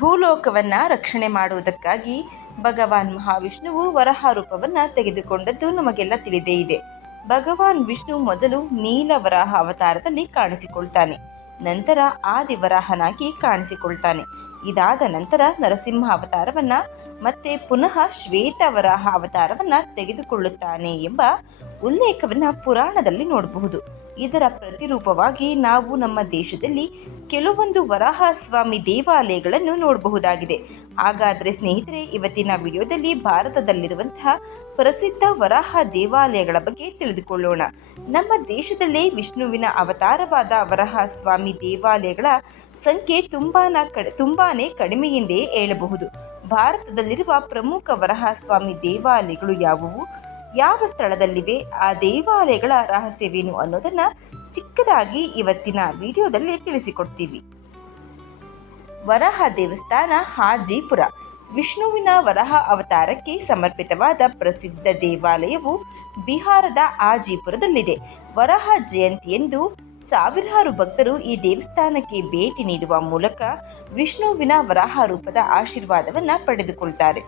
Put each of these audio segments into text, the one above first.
ಭೂಲೋಕವನ್ನ ರಕ್ಷಣೆ ಮಾಡುವುದಕ್ಕಾಗಿ ಭಗವಾನ್ ಮಹಾವಿಷ್ಣುವು ವರಹ ರೂಪವನ್ನ ತೆಗೆದುಕೊಂಡದ್ದು ನಮಗೆಲ್ಲ ತಿಳಿದೇ ಇದೆ. ಭಗವಾನ್ ವಿಷ್ಣು ಮೊದಲು ನೀಲ ವರಾಹ ಅವತಾರದಲ್ಲಿ ಕಾಣಿಸಿಕೊಳ್ತಾನೆ. ನಂತರ ಆದಿವರಾಹನಾಗಿ ಕಾಣಿಸಿಕೊಳ್ತಾನೆ. ಇದಾದ ನಂತರ ನರಸಿಂಹ ಅವತಾರವನ್ನ ಮತ್ತೆ ಪುನಃ ಶ್ವೇತ ಅವತಾರವನ್ನು ಅವತಾರವನ್ನ ತೆಗೆದುಕೊಳ್ಳುತ್ತಾನೆ ಎಂಬ ಉಲ್ಲೇಖವನ್ನ ಪುರಾಣದಲ್ಲಿ ನೋಡಬಹುದು. ಇದರ ಪ್ರತಿರೂಪವಾಗಿ ನಾವು ನಮ್ಮ ದೇಶದಲ್ಲಿ ಕೆಲವೊಂದು ವರಾಹ ಸ್ವಾಮಿ ದೇವಾಲಯಗಳನ್ನು ನೋಡಬಹುದಾಗಿದೆ. ಹಾಗಾದರೆ ಸ್ನೇಹಿತರೆ, ಇವತ್ತಿನ ವಿಡಿಯೋದಲ್ಲಿ ಭಾರತದಲ್ಲಿರುವಂತಹ ಪ್ರಸಿದ್ಧ ವರಾಹ ದೇವಾಲಯಗಳ ಬಗ್ಗೆ ತಿಳಿದುಕೊಳ್ಳೋಣ. ನಮ್ಮ ದೇಶದಲ್ಲೇ ವಿಷ್ಣುವಿನ ಅವತಾರವಾದ ವರಾಹ ಸ್ವಾಮಿ ದೇವಾಲಯಗಳ ಸಂಖ್ಯೆ ತುಂಬಾನ ಕಡೆ, ತುಂಬಾನೇ ಕಡಿಮೆಯಿಂದೇ ಹೇಳಬಹುದು. ಭಾರತದಲ್ಲಿರುವ ಪ್ರಮುಖ ವರಹ ಸ್ವಾಮಿ ದೇವಾಲಯಗಳು ಯಾವುವು? ಯಾವ ಸ್ಥಳದಲ್ಲಿವೆ? ಆ ದೇವಾಲಯಗಳ ರಹಸ್ಯವೇನು ಅನ್ನೋದನ್ನ ಚಿಕ್ಕದಾಗಿ ಇವತ್ತಿನ ವಿಡಿಯೋದಲ್ಲಿ ತಿಳಿಸಿಕೊಡ್ತೀವಿ. ವರಹ ದೇವಸ್ಥಾನ ಹಾಜಿಪುರ. ವಿಷ್ಣುವಿನ ವರಹ ಅವತಾರಕ್ಕೆ ಸಮರ್ಪಿತವಾದ ಪ್ರಸಿದ್ಧ ದೇವಾಲಯವು ಬಿಹಾರದ ಆಜಿಪುರದಲ್ಲಿದೆ ವರಹ ಜಯಂತಿಯೆಂದು ಸಾವಿರಾರು ಭಕ್ತರು ಈ ದೇವಸ್ಥಾನಕ್ಕೆ ಭೇಟಿ ನೀಡುವ ಮೂಲಕ ವಿಷ್ಣುವಿನ ವರಾಹ ರೂಪದ ಆಶೀರ್ವಾದವನ್ನು ಪಡೆದುಕೊಳ್ತಾರೆ.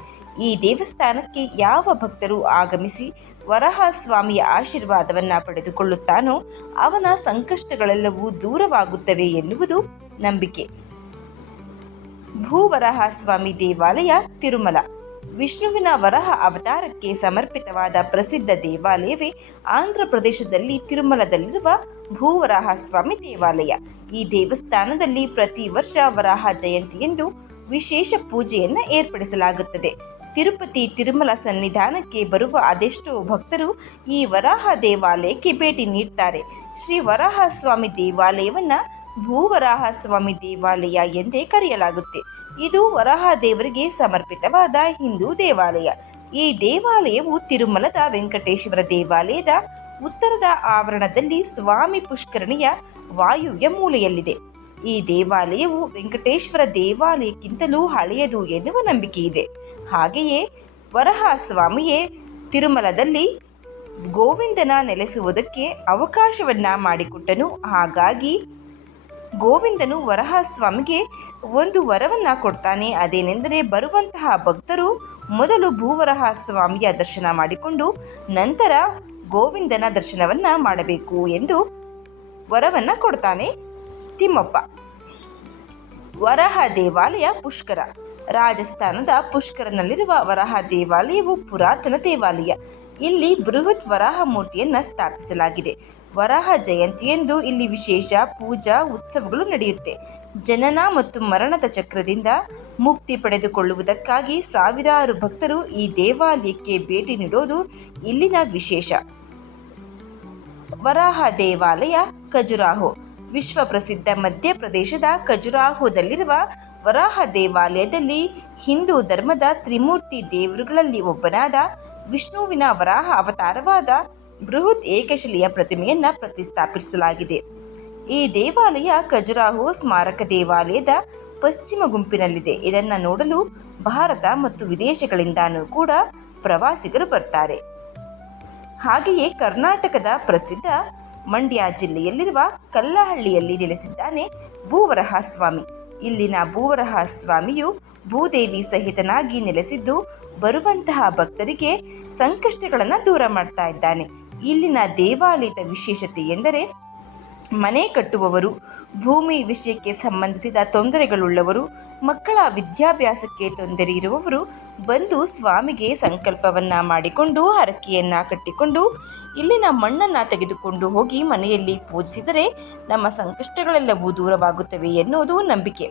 ಈ ದೇವಸ್ಥಾನಕ್ಕೆ ಯಾವ ಭಕ್ತರು ಆಗಮಿಸಿ ವರಹ ಸ್ವಾಮಿಯ ಆಶೀರ್ವಾದವನ್ನು ಪಡೆದುಕೊಳ್ಳುತ್ತಾನೋ ಅವನ ಸಂಕಷ್ಟಗಳೆಲ್ಲವೂ ದೂರವಾಗುತ್ತವೆ ಎನ್ನುವುದು ನಂಬಿಕೆ. ಭೂವರಹ ಸ್ವಾಮಿ ದೇವಾಲಯ ತಿರುಮಲ. ವಿಷ್ಣುವಿನ ವರಹ ಅವತಾರಕ್ಕೆ ಸಮರ್ಪಿತವಾದ ಪ್ರಸಿದ್ಧ ದೇವಾಲಯವೇ ಆಂಧ್ರ ಪ್ರದೇಶದಲ್ಲಿ ತಿರುಮಲದಲ್ಲಿರುವ ಭೂವರಾಹ ಸ್ವಾಮಿ ದೇವಾಲಯ. ಈ ದೇವಸ್ಥಾನದಲ್ಲಿ ಪ್ರತಿ ವರ್ಷ ವರಾಹ ಜಯಂತಿಯಂದು ವಿಶೇಷ ಪೂಜೆಯನ್ನ ಏರ್ಪಡಿಸಲಾಗುತ್ತದೆ. ತಿರುಪತಿ ತಿರುಮಲ ಸನ್ನಿಧಾನಕ್ಕೆ ಬರುವ ಅದೆಷ್ಟೋ ಭಕ್ತರು ಈ ವರಾಹ ದೇವಾಲಯಕ್ಕೆ ಭೇಟಿ ನೀಡುತ್ತಾರೆ ಶ್ರೀ ವರಾಹ ಸ್ವಾಮಿ ದೇವಾಲಯವನ್ನ ಭೂವರಾಹ ಸ್ವಾಮಿ ದೇವಾಲಯ ಎಂದೇ ಕರೆಯಲಾಗುತ್ತೆ. ಇದು ವರಹ ದೇವರಿಗೆ ಸಮರ್ಪಿತವಾದ ಹಿಂದೂ ದೇವಾಲಯ. ಈ ದೇವಾಲಯವು ತಿರುಮಲದ ವೆಂಕಟೇಶ್ವರ ದೇವಾಲಯದ ಉತ್ತರದ ಆವರಣದಲ್ಲಿ ಸ್ವಾಮಿ ಪುಷ್ಕರಣಿಯ ವಾಯುವ್ಯ ಮೂಲೆಯಲ್ಲಿದೆ. ಈ ದೇವಾಲಯವು ವೆಂಕಟೇಶ್ವರ ದೇವಾಲಯಕ್ಕಿಂತಲೂ ಹಳೆಯದು ಎನ್ನುವ ನಂಬಿಕೆ ಇದೆ ಹಾಗೆಯೇ ವರಹ ಸ್ವಾಮಿಯೇ ತಿರುಮಲದಲ್ಲಿ ಗೋವಿಂದನ ನೆಲೆಸುವುದಕ್ಕೆ ಅವಕಾಶವನ್ನ ಮಾಡಿಕೊಟ್ಟನು. ಹಾಗಾಗಿ ಗೋವಿಂದನು ವರಹ ಸ್ವಾಮಿಗೆ ಒಂದು ವರವನ್ನ ಕೊಡ್ತಾನೆ. ಅದೇನೆಂದರೆ ಬರುವಂತಹ ಭಕ್ತರು ಮೊದಲು ಭೂವರಹ ಸ್ವಾಮಿಯ ದರ್ಶನ ಮಾಡಿಕೊಂಡು ನಂತರ ಗೋವಿಂದನ ದರ್ಶನವನ್ನ ಮಾಡಬೇಕು ಎಂದು ವರವನ್ನ ಕೊಡ್ತಾನೆ ತಿಮ್ಮಪ್ಪ. ವರಹ ದೇವಾಲಯ ಪುಷ್ಕರ. ರಾಜಸ್ಥಾನದ ಪುಷ್ಕರನಲ್ಲಿರುವ ವರಹ ದೇವಾಲಯವು ಪುರಾತನ ದೇವಾಲಯ. ಇಲ್ಲಿ ಬೃಹತ್ ವರಾಹ ಮೂರ್ತಿಯನ್ನ ಸ್ಥಾಪಿಸಲಾಗಿದೆ. ವರಾಹ ಜಯಂತಿಯೆಂದು ಇಲ್ಲಿ ವಿಶೇಷ ಪೂಜಾ ಉತ್ಸವಗಳು ನಡೆಯುತ್ತೆ. ಜನನ ಮತ್ತು ಮರಣದ ಚಕ್ರದಿಂದ ಮುಕ್ತಿ ಪಡೆದುಕೊಳ್ಳುವುದಕ್ಕಾಗಿ ಸಾವಿರಾರು ಭಕ್ತರು ಈ ದೇವಾಲಯಕ್ಕೆ ಭೇಟಿ ನೀಡೋದು ಇಲ್ಲಿನ ವಿಶೇಷ. ವರಾಹ ದೇವಾಲಯ ಖಜುರಾಹೋ. ವಿಶ್ವ ಪ್ರಸಿದ್ಧ ಮಧ್ಯಪ್ರದೇಶದ ಖಜುರಾಹೋದಲ್ಲಿರುವ ವರಾಹ ದೇವಾಲಯದಲ್ಲಿ ಹಿಂದೂ ಧರ್ಮದ ತ್ರಿಮೂರ್ತಿ ದೇವರುಗಳಲ್ಲಿ ಒಬ್ಬನಾದ ವಿಷ್ಣುವಿನ ವರಾಹ ಅವತಾರವಾದ ಬೃಹತ್ ಏಕಶಿಲೆಯ ಪ್ರತಿಮೆಯನ್ನು ಪ್ರತಿಷ್ಠಾಪಿಸಲಾಗಿದೆ. ಈ ದೇವಾಲಯ ಖಜುರಾಹೋ ಸ್ಮಾರಕ ದೇವಾಲಯದ ಪಶ್ಚಿಮ ಗುಂಪಿನಲ್ಲಿದೆ. ಇದನ್ನು ನೋಡಲು ಭಾರತ ಮತ್ತು ವಿದೇಶಗಳಿಂದನೂ ಕೂಡ ಪ್ರವಾಸಿಗರು ಬರ್ತಾರೆ. ಹಾಗೆಯೇ ಕರ್ನಾಟಕದ ಪ್ರಸಿದ್ಧ ಮಂಡ್ಯ ಜಿಲ್ಲೆಯಲ್ಲಿರುವ ಕಲ್ಲಹಳ್ಳಿಯಲ್ಲಿ ನೆಲೆಸಿದ್ದಾನೆ ಭೂವರಹ ಸ್ವಾಮಿ ಇಲ್ಲಿನ ಭೂವರಹ ಸ್ವಾಮಿಯು ಭೂದೇವಿ ಸಹಿತನಾಗಿ ನೆಲೆಸಿದ್ದು ಬರುವಂತಹ ಭಕ್ತರಿಗೆ ಸಂಕಷ್ಟಗಳನ್ನು ದೂರ ಮಾಡ್ತಾ ಇದ್ದಾನೆ. ಇಲ್ಲಿನ ದೇವಾಲಯದ ವಿಶೇಷತೆ ಎಂದರೆ ಮನೆ ಕಟ್ಟುವವರು, ಭೂಮಿ ವಿಷಯಕ್ಕೆ ಸಂಬಂಧಿಸಿದ ತೊಂದರೆಗಳುಳ್ಳವರು, ಮಕ್ಕಳ ವಿದ್ಯಾಭ್ಯಾಸಕ್ಕೆ ತೊಂದರೆ ಇರುವವರು ಬಂದು ಸ್ವಾಮಿಗೆ ಸಂಕಲ್ಪವನ್ನ ಮಾಡಿಕೊಂಡು ಹರಕೆಯನ್ನ ಕಟ್ಟಿಕೊಂಡು ಇಲ್ಲಿನ ಮಣ್ಣನ್ನು ತೆಗೆದುಕೊಂಡು ಹೋಗಿ ಮನೆಯಲ್ಲಿ ಪೂಜಿಸಿದರೆ ನಮ್ಮ ಸಂಕಷ್ಟಗಳೆಲ್ಲವೂ ದೂರವಾಗುತ್ತವೆ ಎನ್ನುವುದು ನಂಬಿಕೆ.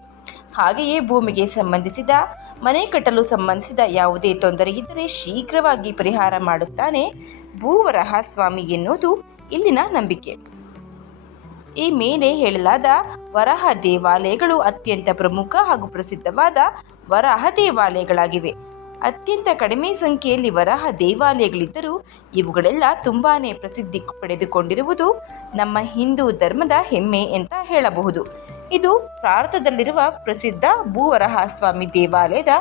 ಹಾಗೆಯೇ ಭೂಮಿಗೆ ಸಂಬಂಧಿಸಿದ ಮನೆ ಕಟ್ಟಲು ಸಂಬಂಧಿಸಿದ ಯಾವುದೇ ತೊಂದರೆ ಇದ್ದರೆ ಶೀಘ್ರವಾಗಿ ಪರಿಹಾರ ಮಾಡುತ್ತಾನೆ ಭೂವರಹ ಸ್ವಾಮಿ ಎನ್ನುವುದು ಇಲ್ಲಿನ ನಂಬಿಕೆ. ಈ ಮೇಲೆ ಹೇಳಲಾದ ವರಹ ದೇವಾಲಯಗಳು ಅತ್ಯಂತ ಪ್ರಮುಖ ಹಾಗೂ ಪ್ರಸಿದ್ಧವಾದ ವರಹ ದೇವಾಲಯಗಳಾಗಿವೆ. ಅತ್ಯಂತ ಕಡಿಮೆ ಸಂಖ್ಯೆಯಲ್ಲಿ ವರಹ ದೇವಾಲಯಗಳಿದ್ದರೂ ಇವುಗಳೆಲ್ಲ ತುಂಬಾ ಪ್ರಸಿದ್ಧಿ ಪಡೆದುಕೊಂಡಿರುವುದು ನಮ್ಮ ಹಿಂದೂ ಧರ್ಮದ ಹೆಮ್ಮೆ ಅಂತ ಹೇಳಬಹುದು. ಇದು ಭಾರತದಲ್ಲಿರುವ ಪ್ರಸಿದ್ಧ ಭೂವರಹ ಸ್ವಾಮಿ ದೇವಾಲಯದ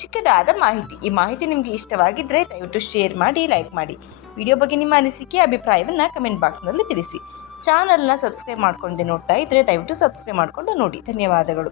ಚಿಕ್ಕದಾದ ಮಾಹಿತಿ. ಈ ಮಾಹಿತಿ ನಿಮಗೆ ಇಷ್ಟವಾಗಿದ್ದರೆ ದಯವಿಟ್ಟು ಶೇರ್ ಮಾಡಿ ಲೈಕ್ ಮಾಡಿ. ವಿಡಿಯೋ ಬಗ್ಗೆ ನಿಮ್ಮ ಅನಿಸಿಕೆ, ಅಭಿಪ್ರಾಯವನ್ನು ಕಮೆಂಟ್ ಬಾಕ್ಸ್ನಲ್ಲಿ ತಿಳಿಸಿ. ಚಾನಲ್ನ ಸಬ್ಸ್ಕ್ರೈಬ್ ಮಾಡ್ಕೊಂಡೆ ನೋಡ್ತಾ ಇದ್ದರೆ ದಯವಿಟ್ಟು ಸಬ್ಸ್ಕ್ರೈಬ್ ಮಾಡಿಕೊಂಡು ನೋಡಿ. ಧನ್ಯವಾದಗಳು.